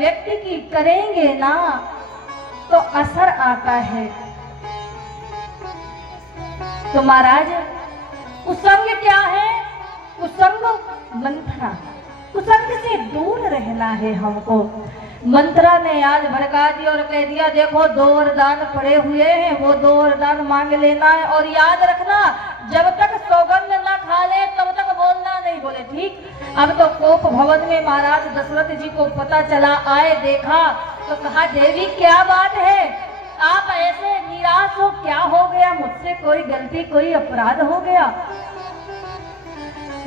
व्यक्ति की करेंगे ना तो असर आता है। तो महाराज कुसंग क्या है? कुसंग मंत्रा, कुसंग से दूर रहना है हमको। मंत्रा ने आज भड़का दिया और कह दिया देखो 2 वरदान पड़े हुए हैं, वो 2 वरदान मांग लेना है और याद रखना जब तक सौगंध न खा ले तब तक बोलना नहीं। बोले ठीक। अब तो कोप भवन में महाराज दशरथ जी को पता चला, आए देखा तो कहा देवी क्या बात है, आप ऐसे निराश हो, क्या हो गया, मुझसे कोई गलती कोई अपराध हो गया?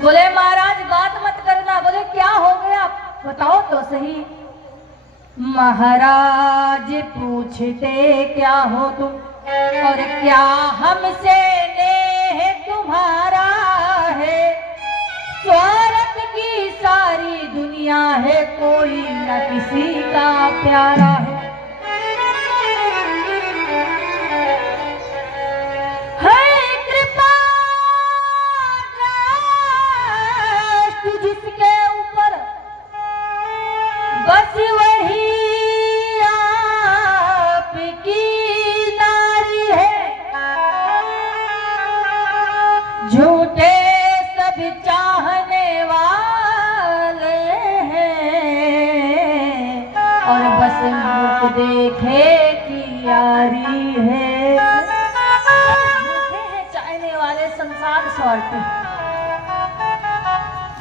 बोले महाराज बात मत करना। बोले क्या हो गया बताओ तो सही। महाराज पूछते क्या हो तुम और क्या हमसे नेह तुम्हारा है, स्वार्थ की सारी दुनिया है कोई न किसी का प्यारा है। जिसके ऊपर बस वही आपकी नारी है, झूठे सब चाहने वाले हैं और बस मुख देखे की यारी है। झूठे हैं चाहने वाले, संसार स्वार्थी।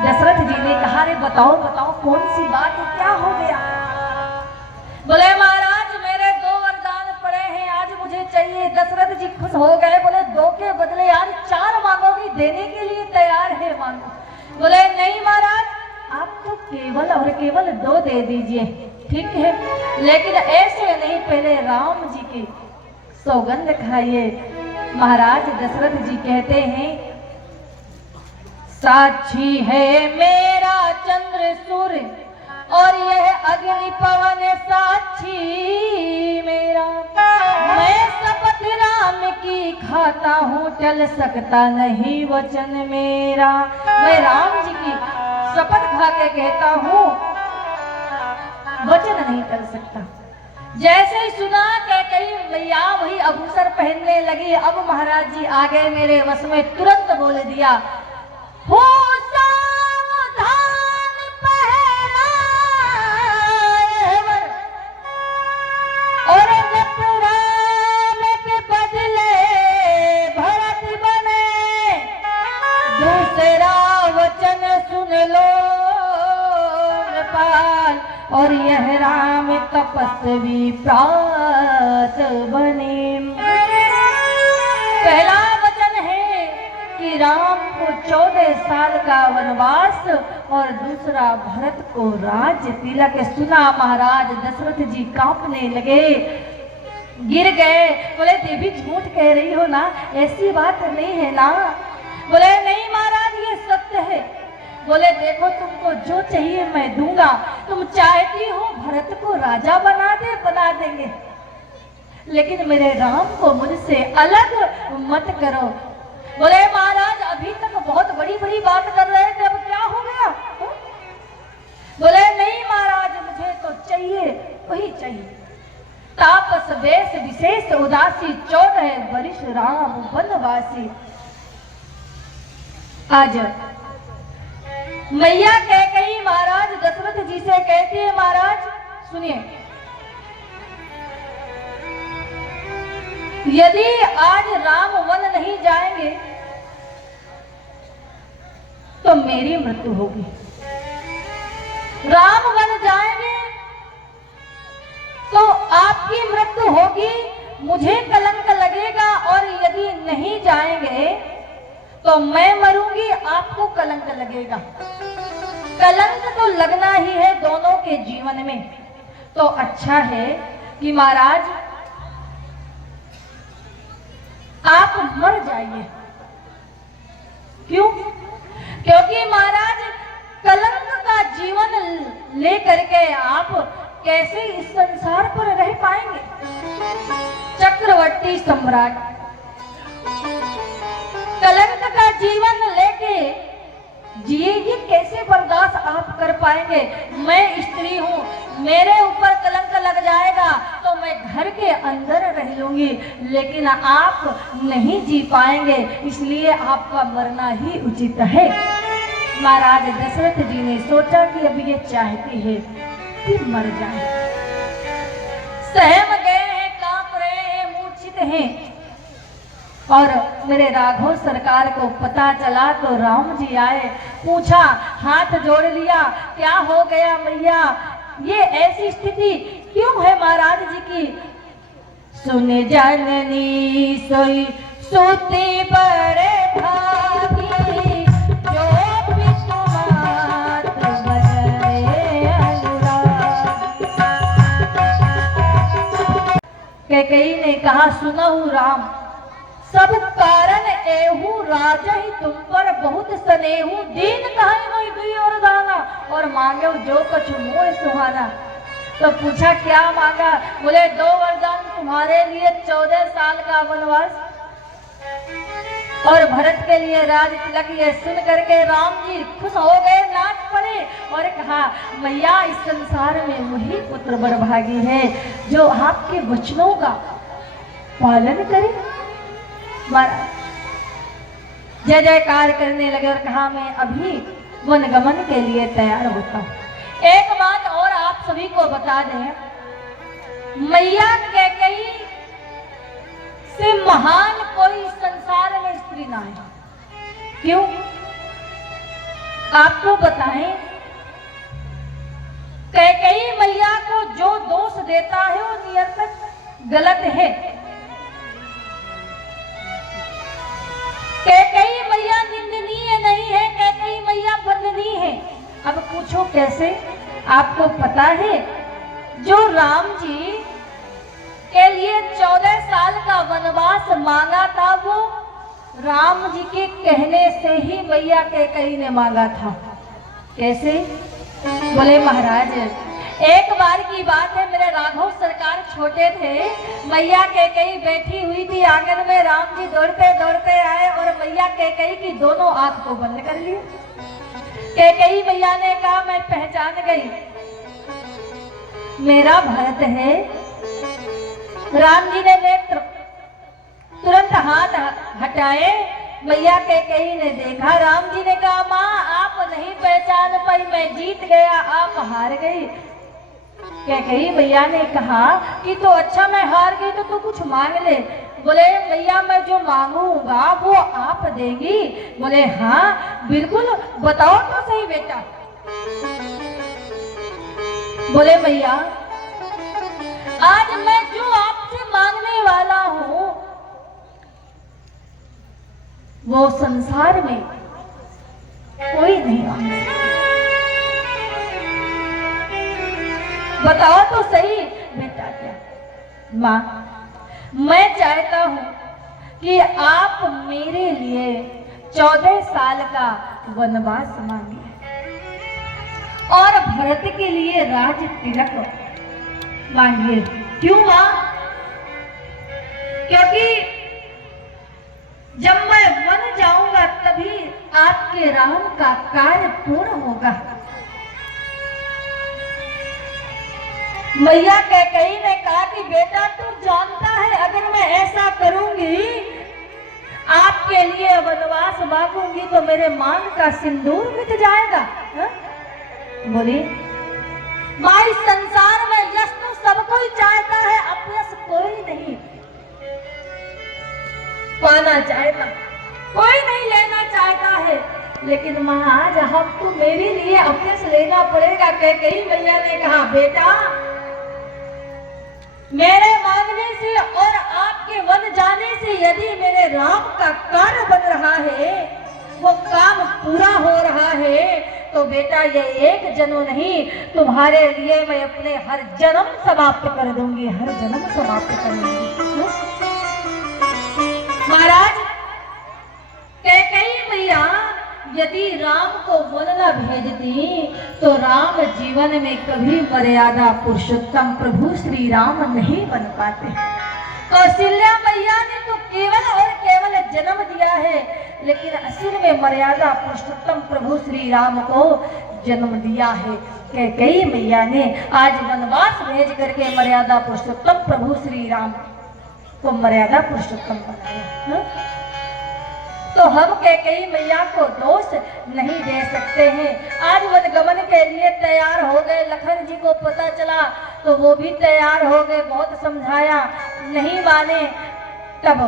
दशरथ जी ने कहा रे बताओ बताओ कौन सी बात है, क्या हो गया? बोले महाराज मेरे 2 वरदान पड़े हैं, आज मुझे चाहिए। दशरथ जी खुश हो गए, बोले 2 के बदले यार 4 मांगोगी, देने के लिए तैयार है, मांगो। बोले नहीं महाराज आप तो केवल और केवल 2 दे दीजिए, ठीक है, लेकिन ऐसे नहीं, पहले राम जी की सौगंध खाइए। महाराज दशरथ जी कहते हैं साक्षी है मेरा चंद्र सूर्य और यह अग्नि पवन साक्षी मेरा, मैं शपथ राम की खाता हूँ टल सकता नहीं वचन मेरा। मैं राम जी की शपथ खा के कहता हूँ वचन नहीं टल सकता। जैसे ही सुना कैकेयी मैया वही आभूषण पहनने लगी। अब महाराज जी आ गए मेरे वश में, तुरंत बोल दिया हो सावधान पहरा और राम के बदले भरत बने, दूसरा वचन सुन लो पाल और यह राम तपस्वी प्रात बने। पहला वचन है कि राम को 14 साल का वनवास और दूसरा भरत को राज्य तिलक। सुना महाराज दशरथ जी कांपने लगे, गिर गए। बोले देवी झूठ कह रही हो ना, ऐसी बात नहीं है ना? बोले नहीं महाराज ये सत्य है। बोले देखो तुमको जो चाहिए मैं दूंगा, तुम चाहती हो भरत को राजा बना देंगे, लेकिन मेरे राम को मुझसे अलग मत करो। बोले महाराज अभी तक बहुत बड़ी बड़ी बात कर रहे थे, अब क्या हो गया? बोले नहीं महाराज मुझे तो चाहिए वही चाहिए। तापस वेश विशेष उदासी 14 वर्ष राम वनवासी। आज मैया कैकेयी महाराज दशरथ जी से कहती है महाराज सुनिए, यदि आज राम वन नहीं जाएंगे तो मेरी मृत्यु होगी। राम वन जाएंगे तो आपकी मृत्यु होगी, मुझे कलंक लगेगा, और यदि नहीं जाएंगे तो मैं मरूंगी, आपको कलंक लगेगा। कलंक तो लगना ही है दोनों के जीवन में। तो अच्छा है कि महाराज आप मर जाइए। क्यों? क्योंकि महाराज कलंक का जीवन लेकर के आप कैसे इस संसार पर रह पाएंगे? चक्रवर्ती सम्राट कलंक का जीवन लेके जी ये कैसे बर्दाश्त आप कर पाएंगे? मैं स्त्री हूँ, मेरे ऊपर कलंक लग जाएगा तो मैं घर के अंदर रह लूंगी, लेकिन आप नहीं जी पाएंगे, इसलिए आपका मरना ही उचित है। महाराज दशरथ जी ने सोचा कि अब ये चाहती है कि मर जाए। सहम गए हैं, कांप रहे हैं, मूर्छित हैं। और मेरे राघव सरकार को पता चला तो राम जी आए, पूछा, हाथ जोड़ लिया, क्या हो गया मैया, ये ऐसी स्थिति क्यों है महाराज जी की? सुन जननी सोई सूती बड़े भागी, जो पितुमात बजरे अनुराग। कैकेयी ने कहा, सुनहु राम, सब कारण एहू राजा ही तुम पर बहुत स्नेहू, दीन कहाई मोई दुई और दाना, और मांगे जो कछ मोह सुहाना। तो पूछा क्या मांगा? बोले 2 वरदान तुम्हारे लिए, 14 साल का वनवास और भरत के लिए राज तिलक। ये सुन करके राम जी खुश हो गए, नाच पड़े और कहा, मैया इस संसार में वही पुत्र बड़भागी है जो आपके वचनों का पालन करे। जय जयकार करने लगे और कहा, मैं अभी वनगमन के लिए तैयार होता हूं। एक बात और आप सभी को बता दें, मैया कैकेयी से महान कोई संसार में स्त्री ना है। क्यों? आपको बताएं, कैकेयी मैया को जो दोष देता है वो निरर्थक गलत है। कैकेयी मैया निंदनीय नहीं है, कैकेयी मैया वंदनीय है। अब पूछो कैसे? आपको पता है, जो राम जी के लिए 14 साल का वनवास मांगा था, वो राम जी के कहने से ही मैया कैकेयी ने मांगा था। कैसे? बोले महाराज, एक बार की बात है, मेरे राघव सरकार छोटे थे, मैया कैकेयी बैठी हुई थी आंगन में, राम जी दौड़ते दौड़ते आए और मैया कैकेयी की दोनों आंख को बंद कर लिए। कैकेयी मैया ने कहा, मैं पहचान गई, मेरा भरत है। राम जी ने नेत्र तुरंत हाथ हटाए, मैया कैकेयी ने देखा, राम जी ने कहा, माँ आप नहीं पहचान पाई, मैं जीत गया, आप हार गई। कैकेयी मैया ने कहा कि तो अच्छा मैं हार गई तो तू कुछ मांग ले। बोले मैया मैं जो मांगूंगा वो आप देंगी? बोले हाँ बिल्कुल, बताओ तो सही बेटा। बोले मैया आज मैं जो आपसे मांगने वाला हूं वो संसार में कोई नहीं मांग सकता। बताओ तो सही बेटा क्या? माँ मैं चाहता हूं कि आप मेरे लिए 14 साल का वनवास मांगिए और भरत के लिए राज तिलक मांगिए। क्यों माँ? क्योंकि जब मैं वन जाऊंगा तभी आपके राम का कार्य पूर्ण होगा। मैया कैकेयी ने कहा कि बेटा तू जानता है अगर मैं ऐसा करूंगी, आपके लिए वनवास मांगूंगी तो मेरे मांग का सिंदूर मिट जाएगा। बोली माँ इस संसार में यश तो सब कोई चाहता है, अपयश कोई नहीं पाना चाहता, कोई नहीं लेना चाहता है, लेकिन माँ आज हम तो मेरे लिए अपयश लेना पड़ेगा। कैकेयी मैया ने कहा बेटा मेरे मांगने से और आपके वन जाने से यदि मेरे राम का कार्य बन रहा है, वो काम पूरा हो रहा है, तो बेटा ये एक जन्म नहीं, तुम्हारे लिए मैं अपने हर जन्म समाप्त कर दूंगी, हर जन्म समाप्त कर दूंगी। महाराज कैकेयी मैया यदि राम को वन न भेजती तो राम जीवन में कभी मर्यादा पुरुषोत्तम प्रभु श्री राम नहीं बन पाते। कौशल्या मैया ने तो केवल और केवल जन्म दिया है, लेकिन असल में मर्यादा पुरुषोत्तम प्रभु श्री राम को जन्म दिया है। कैकेयी मैया ने आज वनवास भेज करके मर्यादा पुरुषोत्तम प्रभु श्री राम को मर्यादा पुरुषोत्तम बनाया। तो हम कैकेयी मैया को दोष नहीं दे सकते हैं। आज वनगमन के लिए तैयार हो गए, लखन जी को पता चला तो वो भी तैयार हो गए, बहुत समझाया नहीं माने। तब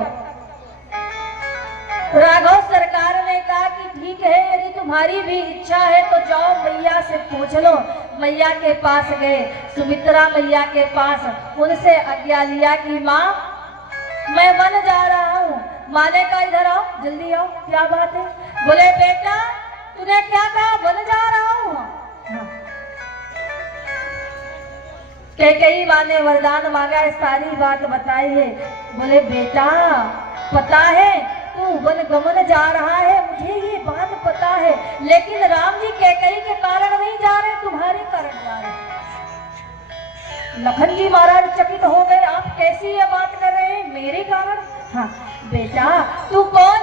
राघव सरकार ने कहा कि ठीक है, यदि तुम्हारी भी इच्छा है तो जाओ मैया से पूछ लो। मैया के पास गए, सुमित्रा मैया के पास, उनसे आज्ञा लिया कि माँ मैं वन जा रहा हूँ। माँ ने कहा इधर आओ, जल्दी आओ, क्या बात है? बोले बेटा तूने क्या कहा? वन जा रहा हूँ। हाँ। कैकेयी माँ ने वरदान मांगा है, सारी बात बताई है। बोले बेटा पता है तू वन गमन जा रहा है, मुझे ये बात पता है, लेकिन राम जी कैकेयी के कारण नहीं जा रहे, तुम्हारे कारण जा रहे। लखन जी महाराज चकित हो गए, आप कैसी ये बात कर रहे हैं? मेरे कारण? हाँ बेटा तू कौन